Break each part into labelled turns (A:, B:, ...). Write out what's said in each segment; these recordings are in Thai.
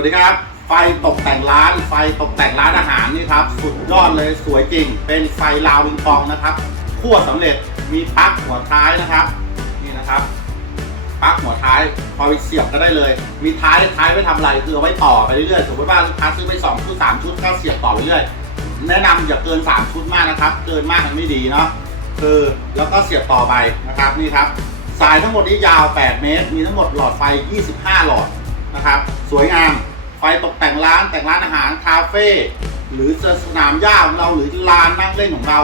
A: วัสดีครับ ไฟตกแต่งร้าน ไฟตกแต่งร้านอาหารนี่ครับ สุดยอดเลยสวยจริง เป็นไฟลาวดิงปองนะครับคั่วสำเร็จมีปลั๊กหัวท้ายนะครับ นี่นะครับปลั๊กหัวท้ายพอไปเสียบก็ได้เลย มีท้ายท้ายไว้ทำอะไรคือเอาไว้ต่อไปเรื่อยๆสมมติว่าลูกค้าซื้อไป2ชุด3ชุดก็เสียบต่อไปเรื่อยแนะนำอย่าเกิน 3 ชุดมากนะครับ เกินมากมันไม่ดีเนาะคือแล้วก็เสียบต่อไปนะครับนี่ครับ สายทั้งหมดนี้ยาว 8 เมตร มีทั้งหมดหลอดไฟ 25 หลอดนะครับ สวยงาม ไฟตกแต่งร้านแต่งร้านอาหารคาเฟ่หรือสนามหญ้าของเราหรือลานนั่งเล่นของเรา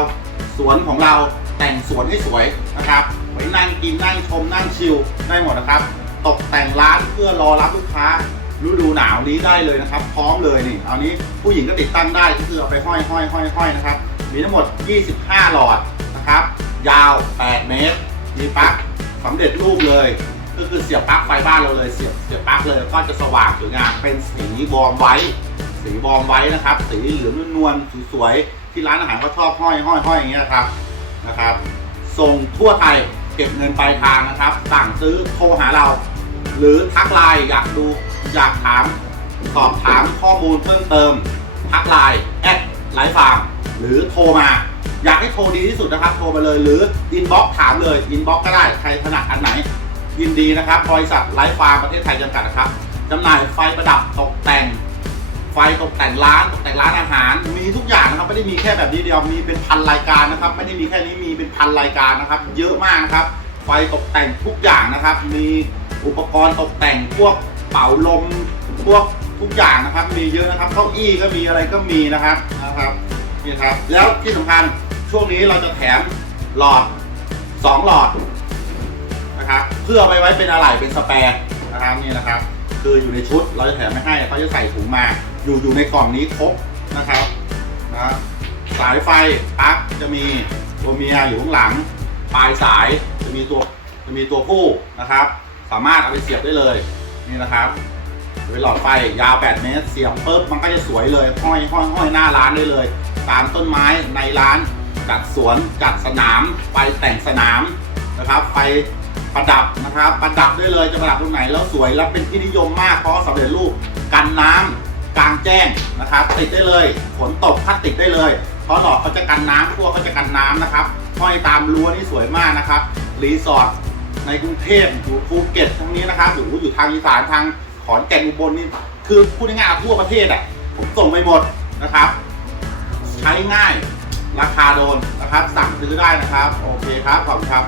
A: สวนของเราแต่งสวนให้สวยนะครับไว้นั่งกินนั่งชมนั่งชิลได้หมดนะครับ ตกแต่งร้านเพื่อรอรับลูกค้าฤดูหนาวนี้ได้เลยนะครับ พร้อมเลยนี่เอานี้ผู้หญิงก็ติดตั้งได้ก็คือเอาไปห้อยห้อยห้อยห้อยนะครับ มีทั้งหมด 25 หลอดนะครับ ยาว 8 เมตร มีปลั๊กสำเร็จรูปเลย ก็คือเสียบปลั๊กไฟบ้านเราเลยเสียบเสียบปลั๊กเลยก็จะสว่างสวยงามเป็นสีวอร์มไว้ สีวอร์มไว้นะครับ สีเหลืองนวลสวยๆที่ร้านอาหารเขาชอบห้อยห้อยห้อยอย่างเงี้ยครับนะครับ ส่งทั่วไทยเก็บเงินปลายทางนะครับ สั่งซื้อโทรหาเรา หรือทักไลน์อยากดูอยากถามสอบถามข้อมูลเพิ่มเติม ทักไลน์แอดไลฟ์ฟาร์มหรือโทรมาอยากให้โทรดีที่สุดนะครับ โทรมาเลยหรืออินบ็อกถามเลยอินบ็อกก็ได้ใครถนัดอันไหน ยินดีนะครับบริษัทไลฟ์ฟาร์มประเทศไทยจำกัดนะครับจำหน่ายไฟประดับตกแต่ง ไฟตกแต่งร้านตกแต่งร้านอาหาร มีทุกอย่างนะครับไม่ได้มีแค่แบบนี้เดียวมีเป็นพันรายการนะครับ ไม่ได้มีแค่นี้มีเป็นพันรายการนะครับ เยอะมากนะครับ ไฟตกแต่งทุกอย่างนะครับ มีอุปกรณ์ตกแต่งพวกเป่าลมพวกทุกอย่างนะครับ มีเยอะนะครับเก้าอี้ก็มีอะไรก็มีนะครับนะครับนี่ครับ แล้วที่สำคัญช่วงนี้เราจะแถมหลอด 2 หลอด นะครับ เพื่อไปไว้เป็นอะไรเป็นสแปร์นะครับนี่นะครับ คืออยู่ในชุดเราจะแถมไม่ให้เขาจะใส่ถุงมา อยู่อยู่ในกล่องนี้ครบนะครับนะสายไฟปลั๊กจะมีตัวเมียอยู่ข้างหลัง ปลายสายจะมีตัวจะมีตัวผู้นะครับ สามารถเอาไปเสียบได้เลยนี่นะครับโดยหลอดไฟยาว 8 เมตร เสียบปุ๊บมันก็จะสวยเลยห้อยห้อยห้อยหน้าร้านได้เลย ตามต้นไม้ในร้านจัดสวนจัดสนาม ไฟแต่งสนามนะครับ ไฟ ประดับนะครับ ประดับได้เลยจะประดับตรงไหนแล้วสวยแล้วเป็นที่นิยมมากเพราะสำเร็จรูปกันน้ำกลางแจ้งนะครับ ติดได้เลยฝนตกพัดติดได้เลยเพราะหลอดเขาจะกันน้ำพวกเขาจะกันน้ำนะครับห้อยตามรั้วนี่สวยมากนะครับรีสอร์ทในกรุงเทพอยู่ภูเก็ตทั้งนี้นะครับหรืออยู่ทางอีสานทางขอนแก่นอุบลนี่คือพูดง่ายๆทั่วประเทศอะผมส่งไปหมดนะครับ ใช้ง่ายราคาโดนนะครับ สั่งซื้อได้นะครับ โอเคครับขอบคุณครับ